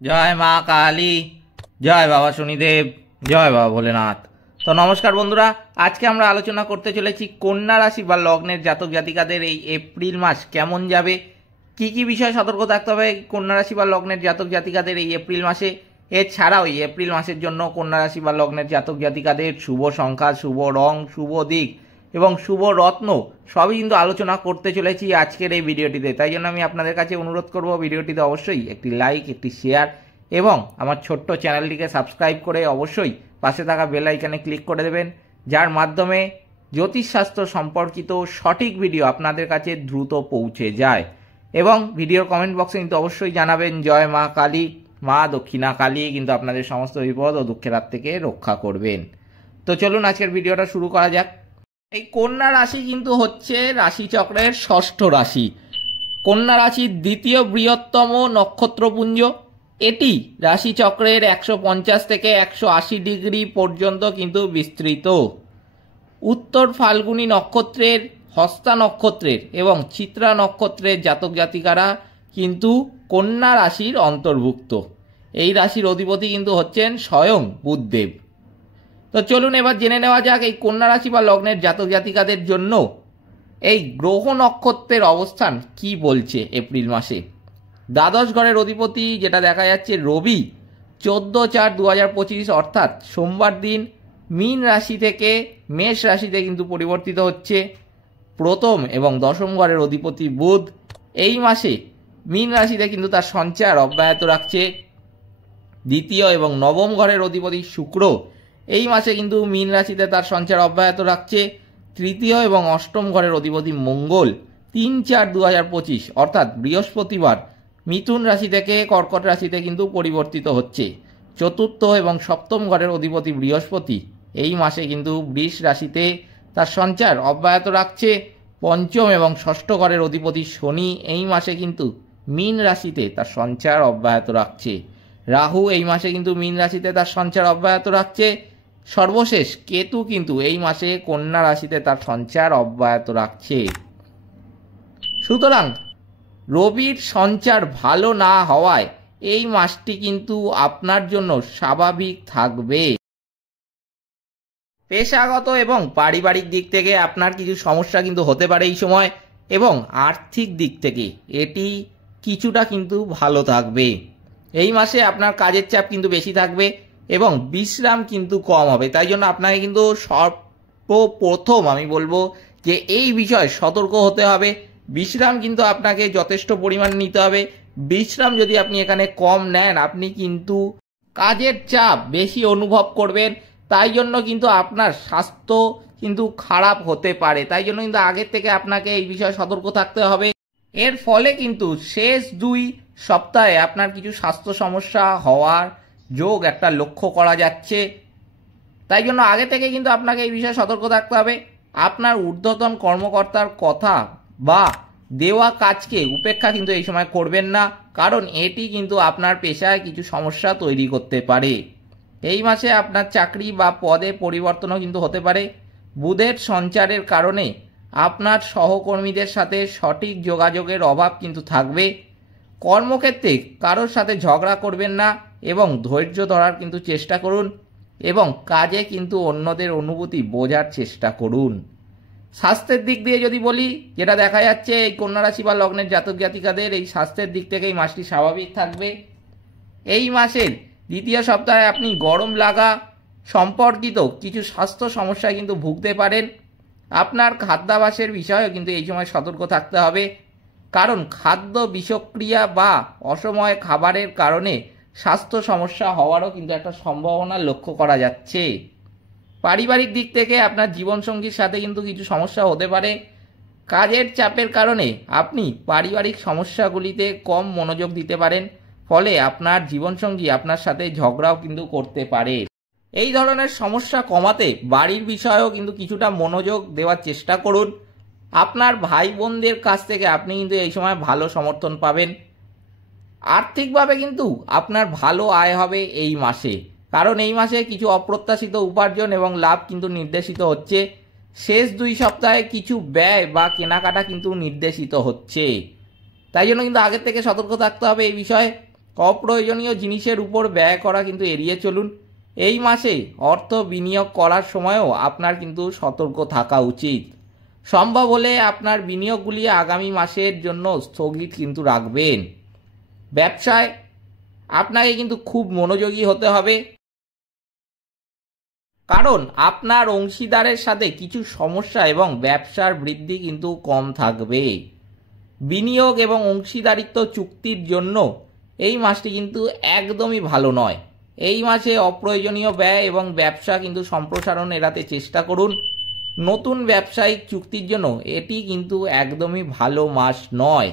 জয় মা কালী, জয় বাবা শনিদেব, জয় বাবা ভোলেনাথ। তো নমস্কার বন্ধুরা, আজকে আমরা আলোচনা করতে চলেছি কন্যা রাশি বা লগ্নের জাতক জাতিকাদের এই এপ্রিল মাস কেমন যাবে, কি কি বিষয়ে সতর্ক থাকতে হবে কন্যা রাশি বা লগ্নের জাতক জাতিকাদের এই এপ্রিল মাসে। এছাড়াও এই এপ্রিল মাসের জন্য কন্যা রাশি বা লগ্নের জাতক জাতিকাদের শুভ সংখ্যা, শুভ রং, শুভ দিক এবং শুভ রত্ন সবই কিন্তু আলোচনা করতে চলেছি আজকের এই ভিডিওটিতে। তাই জন্য আমি আপনাদের কাছে অনুরোধ করব ভিডিওটিতে অবশ্যই একটি লাইক, একটি শেয়ার এবং আমার ছোট্ট চ্যানেলটিকে সাবস্ক্রাইব করে অবশ্যই পাশে থাকা বেল আইকনে ক্লিক করে দেবেন, যার মাধ্যমে জ্যোতিষশাস্ত্র সম্পর্কিত সঠিক ভিডিও আপনাদের কাছে দ্রুত পৌঁছে যায়। এবং ভিডিওর কমেন্ট বক্সে কিন্তু অবশ্যই জানাবেন জয় মা কালী, মা দক্ষিণা কালী কিন্তু আপনাদের সমস্ত বিপদ ও দুঃখের হাত থেকে রক্ষা করবেন। তো চলুন আজকের ভিডিওটা শুরু করা যাক। এই কন্যা রাশি কিন্তু হচ্ছে রাশিচক্রের ষষ্ঠ রাশি। কন্যা রাশির দ্বিতীয় বৃহত্তম নক্ষত্রপুঞ্জ। এটি রাশিচক্রের 150 থেকে 180 ডিগ্রি পর্যন্ত কিন্তু বিস্তৃত। উত্তর ফাল্গুনী নক্ষত্রের, হস্তা নক্ষত্রের এবং চিত্রা নক্ষত্রের জাতক জাতিকারা কিন্তু কন্যা রাশির অন্তর্ভুক্ত। এই রাশির অধিপতি কিন্তু হচ্ছেন স্বয়ং বুধদেব। তো চলুন এবার জেনে নেওয়া যাক এই কন্যা রাশি বা লগ্নের জাতক জাতিকাদের জন্য এই গ্রহ নক্ষত্রের অবস্থান কি বলছে এপ্রিল মাসে। দ্বাদশ ঘরের অধিপতি যেটা দেখা যাচ্ছে রবি 14/4/2025 অর্থাৎ সোমবার দিন মীন রাশি থেকে মেষ রাশিতে কিন্তু পরিবর্তিত হচ্ছে। প্রথম এবং দশম ঘরের অধিপতি বুধ এই মাসে মীন রাশিতে কিন্তু তার সঞ্চার অব্যাহত রাখছে। দ্বিতীয় এবং নবম ঘরের অধিপতি শুক্র এই মাসে কিন্তু মীন রাশিতে তার সঞ্চার অব্যাহত রাখছে। তৃতীয় এবং অষ্টম ঘরের অধিপতি মঙ্গল 3/4/2025 অর্থাৎ বৃহস্পতিবার মিথুন রাশি থেকে কর্কট রাশিতে কিন্তু পরিবর্তিত হচ্ছে। চতুর্থ এবং সপ্তম ঘরের অধিপতি বৃহস্পতি এই মাসে কিন্তু বৃষ রাশিতে তার সঞ্চার অব্যাহত রাখছে। পঞ্চম এবং ষষ্ঠ ঘরের অধিপতি শনি এই মাসে কিন্তু মীন রাশিতে তার সঞ্চার অব্যাহত রাখছে। রাহু এই মাসে কিন্তু মীন রাশিতে তার সঞ্চার অব্যাহত রাখছে। সর্বশেষ কেতু কিন্তু এই মাসে কন্যা রাশিতে তার সঞ্চার অব্যাহত রাখছে। সুতরাং রবির সঞ্চার ভালো না হওয়ায় এই মাসটি কিন্তু আপনার জন্য স্বাভাবিক থাকবে। পেশাগত এবং পারিবারিক দিক থেকে আপনার কিছু সমস্যা কিন্তু হতে পারে এই সময়, এবং আর্থিক দিক থেকে এটি কিছুটা কিন্তু ভালো থাকবে। এই মাসে আপনার কাজের চাপ কিন্তু বেশি থাকবে এবং বিশ্রাম কিন্তু কম হবে। তাই জন্য আপনাকে কিন্তু সর্বপ্রথম আমি বলবো যে এই বিষয়ে সতর্ক হতে হবে। বিশ্রাম কিন্তু আপনাকে যথেষ্ট পরিমাণ নিতে হবে। বিশ্রাম যদি আপনি এখানে কম নেন, আপনি কিন্তু কাজের চাপ বেশি অনুভব করবেন। তাই জন্য কিন্তু আপনার স্বাস্থ্য কিন্তু খারাপ হতে পারে। তাই জন্য কিন্তু আগের থেকে আপনাকে এই বিষয়ে সতর্ক থাকতে হবে। এর ফলে কিন্তু শেষ 2 সপ্তাহে আপনার কিছু স্বাস্থ্য সমস্যা হওয়ার যোগ একটা লক্ষ্য করা যাচ্ছে। তাই জন্য আগে থেকে কিন্তু আপনাকে এই বিষয়ে সতর্ক থাকতে হবে। আপনার ঊর্ধ্বতন কর্মকর্তার কথা বা দেওয়া কাজকে উপেক্ষা কিন্তু এই সময় করবেন না, কারণ এটি কিন্তু আপনার পেশায় কিছু সমস্যা তৈরি করতে পারে। এই মাসে আপনার চাকরি বা পদে পরিবর্তনও কিন্তু হতে পারে। বুধের সঞ্চারের কারণে আপনার সহকর্মীদের সাথে সঠিক যোগাযোগের অভাব কিন্তু থাকবে। কর্মক্ষেত্রে কারোর সাথে ঝগড়া করবেন না এবং ধৈর্য ধরার কিন্তু চেষ্টা করুন, এবং কাজে কিন্তু অন্যদের অনুভূতি বোঝার চেষ্টা করুন। স্বাস্থ্যের দিক দিয়ে যদি বলি, যেটা দেখা যাচ্ছে এই কন্যা রাশি বা লগ্নের জাতক জাতিকাদের এই স্বাস্থ্যের দিক থেকে এই মাসটি স্বাভাবিক থাকবে। এই মাসের দ্বিতীয় সপ্তাহে আপনি গরম লাগা সম্পর্কিত কিছু স্বাস্থ্য সমস্যায় কিন্তু ভুগতে পারেন। আপনার খাদ্যাভ্যাসের বিষয়েও কিন্তু এই সময় সতর্ক থাকতে হবে, কারণ খাদ্য বিষক্রিয়া বা অসময়ে খাবারের কারণে স্বাস্থ্য সমস্যা হওয়ারও কিন্তু একটা সম্ভাবনা লক্ষ্য করা যাচ্ছে। পারিবারিক দিক থেকে আপনার জীবনসঙ্গীর সাথে কিন্তু কিছু সমস্যা হতে পারে। কাজের চাপের কারণে আপনি পারিবারিক সমস্যাগুলিতে কম মনোযোগ দিতে পারেন, ফলে আপনার জীবনসঙ্গী আপনার সাথে ঝগড়াও কিন্তু করতে পারে। এই ধরনের সমস্যা কমাতে বাড়ির বিষয়েও কিন্তু কিছুটা মনোযোগ দেওয়ার চেষ্টা করুন। আপনার ভাই বোনদের কাছ থেকে আপনি কিন্তু এই সময় ভালো সমর্থন পাবেন। আর্থিকভাবে কিন্তু আপনার ভালো আয় হবে এই মাসে, কারণ এই মাসে কিছু অপ্রত্যাশিত উপার্জন এবং লাভ কিন্তু নির্দেশিত হচ্ছে। শেষ 2 সপ্তাহে কিছু ব্যয় বা কেনাকাটা কিন্তু নির্দেশিত হচ্ছে। তাই জন্য কিন্তু আগের থেকে সতর্ক থাকতে হবে এই বিষয়ে। অপ্রয়োজনীয় জিনিসের উপর ব্যয় করা কিন্তু এড়িয়ে চলুন। এই মাসে অর্থ বিনিয়োগ করার সময়ও আপনার কিন্তু সতর্ক থাকা উচিত। সম্ভব হলে আপনার বিনিয়োগগুলি আগামী মাসের জন্য স্থগিত কিন্তু রাখবেন। ব্যবসায় আপনাকে কিন্তু খুব মনোযোগী হতে হবে, কারণ আপনার অংশীদারের সাথে কিছু সমস্যা এবং ব্যবসার বৃদ্ধি কিন্তু কম থাকবে। বিনিয়োগ এবং অংশীদারিত্ব চুক্তির জন্য এই মাসটি কিন্তু একদমই ভালো নয়। এই মাসে অপ্রয়োজনীয় ব্যয় এবং ব্যবসা কিন্তু সম্প্রসারণ এড়াতে চেষ্টা করুন। নতুন ব্যবসায়িক চুক্তির জন্য এটি কিন্তু একদমই ভালো মাস নয়।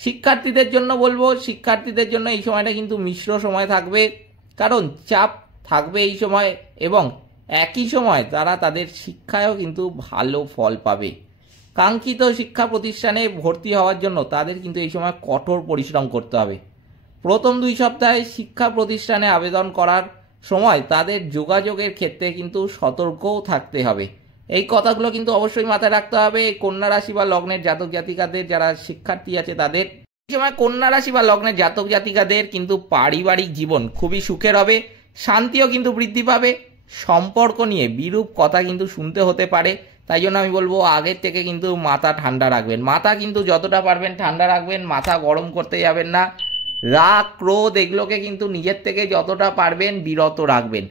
শিক্ষার্থীদের জন্য বলবো, শিক্ষার্থীদের জন্য এই সময়টা কিন্তু মিশ্র সময় থাকবে, কারণ চাপ থাকবে এই সময় এবং একই সময় তারা তাদের শিক্ষায়ও কিন্তু ভালো ফল পাবে। কাঙ্ক্ষিত শিক্ষা প্রতিষ্ঠানে ভর্তি হওয়ার জন্য তাদের কিন্তু এই সময় কঠোর পরিশ্রম করতে হবে। প্রথম 2 সপ্তাহে শিক্ষা প্রতিষ্ঠানে আবেদন করার সময় তাদের যোগাযোগের ক্ষেত্রে কিন্তু সতর্কও থাকতে হবে। এই কথাগুলো কিন্তু অবশ্যই মাথায় রাখতে হবে। কন্যা রাশি বা লগ্নের জাতক জাতিকাদের যারা শিক্ষার্থী আছে তাদের এই সময় কন্যা রাশি বা লগ্নের জাতক জাতিকাদের কিন্তু পারিবারিক জীবন খুবই সুখের হবে, শান্তিও কিন্তু বৃদ্ধি পাবে। সম্পর্ক নিয়ে বিরূপ কথা কিন্তু শুনতে হতে পারে, তাই জন্য আমি বলবো আগের থেকে কিন্তু মাথা ঠান্ডা রাখবেন। মাথা কিন্তু যতটা পারবেন ঠান্ডা রাখবেন, মাথা গরম করতে যাবেন না। রাগ ক্রোধ এগুলোকে কিন্তু নিজের থেকে যতটা পারবেন বিরত রাখবেন।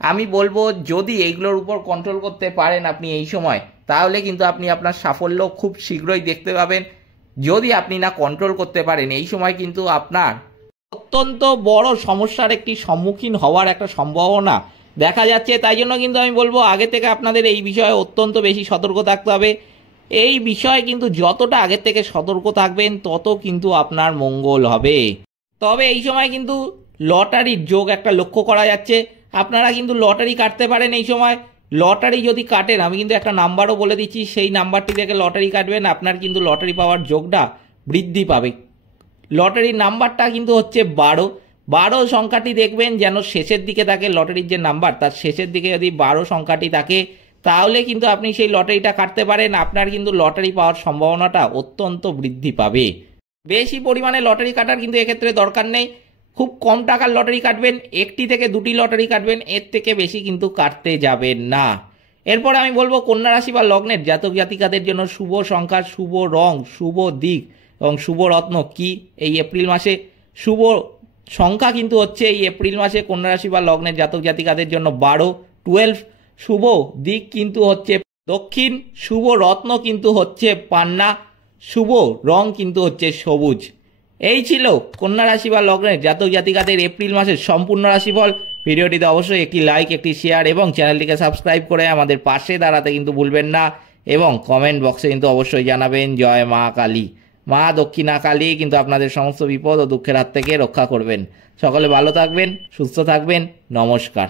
আমি বলবো যদি এইগুলোর উপর কন্ট্রোল করতে পারেন আপনি এই সময়, তাহলে কিন্তু আপনি আপনার সাফল্য খুব শীঘ্রই দেখতে পাবেন। যদি আপনি না কন্ট্রোল করতে পারেন এই সময় কিন্তু আপনার অত্যন্ত বড় সমস্যার একটি সম্মুখীন হওয়ার একটা সম্ভাবনা দেখা যাচ্ছে। তাই জন্য কিন্তু আমি বলবো আগে থেকে আপনাদের এই বিষয়ে অত্যন্ত বেশি সতর্ক থাকতে হবে। এই বিষয়ে কিন্তু যতটা আগের থেকে সতর্ক থাকবেন তত কিন্তু আপনার মঙ্গল হবে। তবে এই সময় কিন্তু লটারির যোগ একটা লক্ষ্য করা যাচ্ছে। আপনারা কিন্তু লটারি কাটতে পারেন এই সময়। লটারি যদি কাটেন, আমি কিন্তু একটা নাম্বারও বলে দিচ্ছি, সেই নাম্বারটি থেকে লটারি কাটবেন, আপনার কিন্তু লটারি পাওয়ার যোগটা বৃদ্ধি পাবে। লটারির নাম্বারটা কিন্তু হচ্ছে 12। 12 সংখ্যাটি দেখবেন যেন শেষের দিকে থাকে। লটারির যে নাম্বার তার শেষের দিকে যদি 12 সংখ্যাটি থাকে তাহলে কিন্তু আপনি সেই লটারিটা কাটতে পারেন। আপনার কিন্তু লটারি পাওয়ার সম্ভাবনাটা অত্যন্ত বৃদ্ধি পাবে। বেশি পরিমাণে লটারি কাটার কিন্তু এক্ষেত্রে দরকার নেই। খুব কম টাকার লটারি কাটবেন, 1টি থেকে 2টি লটারি কাটবেন, এর থেকে বেশি কিন্তু কাটতে যাবেন না। এরপর আমি বলবো কন্যা রাশি বা লগ্নের জাতক জাতিকাদের জন্য শুভ সংখ্যা, শুভ রং, শুভ দিক এবং শুভ রত্ন কি এই এপ্রিল মাসে। শুভ সংখ্যা কিন্তু হচ্ছে এই এপ্রিল মাসে কন্যা রাশি বা লগ্নের জাতক জাতিকাদের জন্য 12, 12। শুভ দিক কিন্তু হচ্ছে দক্ষিণ, শুভ রত্ন কিন্তু হচ্ছে পান্না, শুভ রং কিন্তু হচ্ছে সবুজ। এই ছিল কন্যা রাশি বা লগ্নের জাতক জাতিকাদের এপ্রিল মাসের সম্পূর্ণ রাশিফল। ভিডিওটিতে অবশ্যই একটি লাইক, একটি শেয়ার এবং চ্যানেলটিকে সাবস্ক্রাইব করে আমাদের পাশে দাঁড়াতে কিন্তু ভুলবেন না। এবং কমেন্ট বক্সে কিন্তু অবশ্যই জানাবেন জয় মা কালী। মা দক্ষিণা কালী কিন্তু আপনাদের সমস্ত বিপদ ও দুঃখের হাত থেকে রক্ষা করবেন। সকলে ভালো থাকবেন, সুস্থ থাকবেন। নমস্কার।